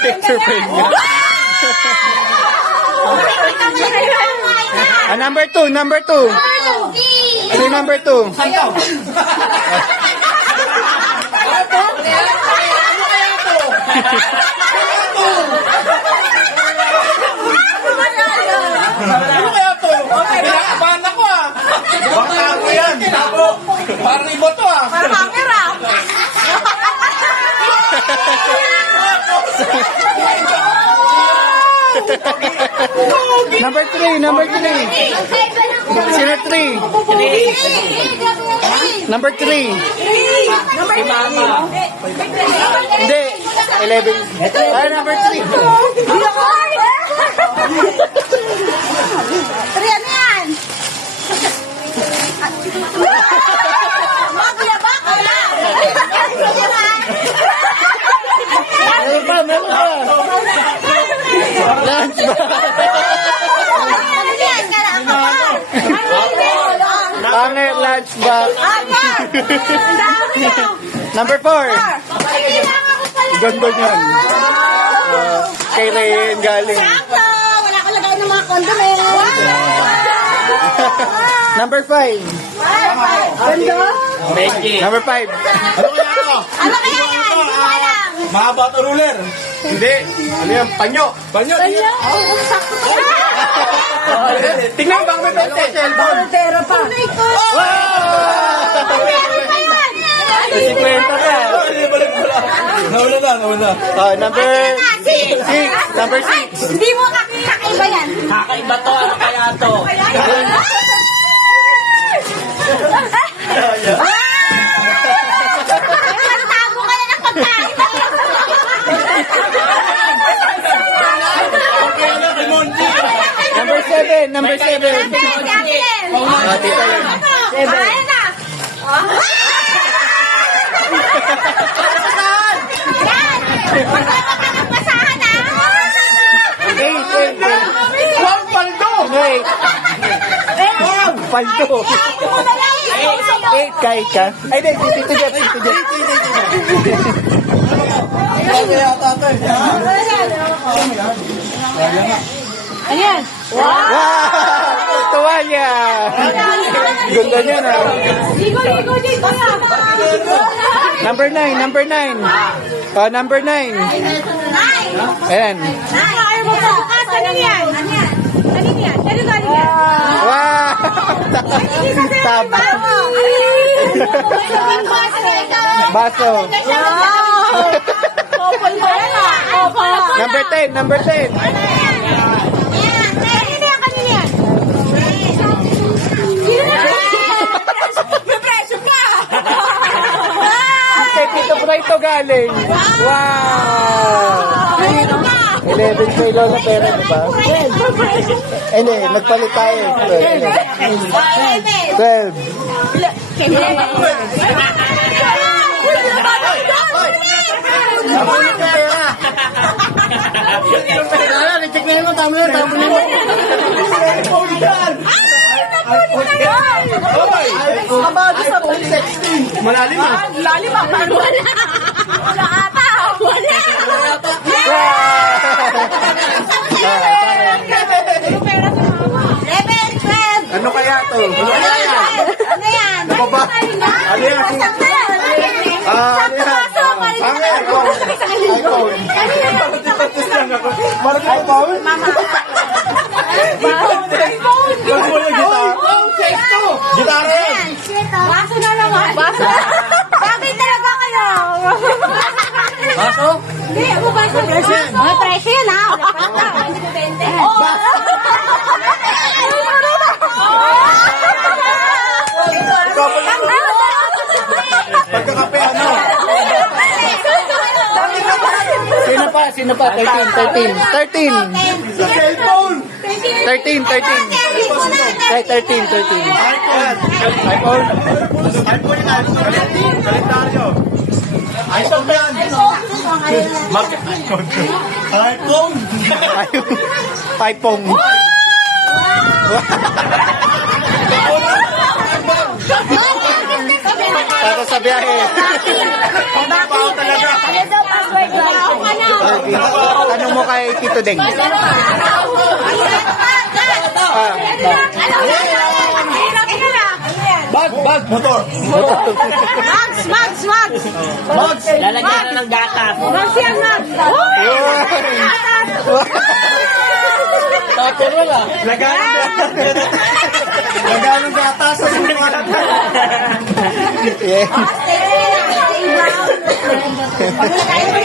Picture frame niya. Number 2, number 2. Ano yung number 2? Santaw. Ano kaya to? Kinakabahan ako ah. Baka tago yan. Tago. Parang iba to ah. Parang camera. Number 3, number 3. Sino 3? Number 3. Hindi. 11. Ah, number 3. Three, ano yan? Maglaba ka na. Meron pa, meron pa. Lunch ba? Ano yan? Pangit, lunch ba? Number 4. Ganda niyan. Kay Rayen galing. Sakto! Wala ka lagay ng mga condiment. Number 5. Ganda? Number 5. Ano kaya to? Ano kaya yan? Hindi ko alam. Mahaba to ruler. Hindi. Ano yan? Panyo. Panyo. Sakto ka. Tingnan bang may pencil. Pera pa. Wow! Meron pa yan. 50 ka. Balik mo lang. Nawala. Number 6. Number 6. Hindi mo kakaiba yan. Kakaiba to, ano kaya to? Tago ka na ng pagkain. Number 7. Number 7. Tita yan. Ayan na. Yan. Magkama ka ng basahan ha. 8. Huwag paldo. 8. Paldo. 8 kahit ka. Ay, di. Tito Jeff. Tito Jeff. Ayan. Wow! Tuwalya! Ganda niya na. Ligo, dito. Number 9. Number 9. Number 9. Ayan. Ayaw mo sa bukas. Ano yan? Ano yan? Ano galing yan? Wow! Tab. Baso. Number 10. Number 10. Kay Tito Bray to galing. Wow! 11 kay Lola Pera, di ba? Hindi, nagpalit tayo. 12. Napulit yung pera. Check na yun, tama yun, tama yun. Kabado sa Malalim ah. lalim ang wala. Wala ata. Wala. Level 12. Ano kaya to? Ano yan? Ano ba? Ano yan? Sakto yan. Ano yan? Ang iPhone. iPhone. iPhone? Huwag mo yung gitara. Gitara yan. Baso na naman. Baso. Bakit talaga kayo? Baso? Hindi, ako baso. Mga presyo yan ha. Pagkakape ano? Sino pa? 13. 13. 13. Ay, 13. iPhone? Kalendaryo. iPhone ba yan? iPhone. iPhone. Para sa biyahe. Bakit? Ano daw password mo? Tito Deng. Bag, motor. Mags, Mags, Mags. Mags. Lalagyan na ng gatas. Mags yan, Mags. Uy! Atas! Tapos na. Lagaan ng gatas sa suman. Yeah. Pag nakain mo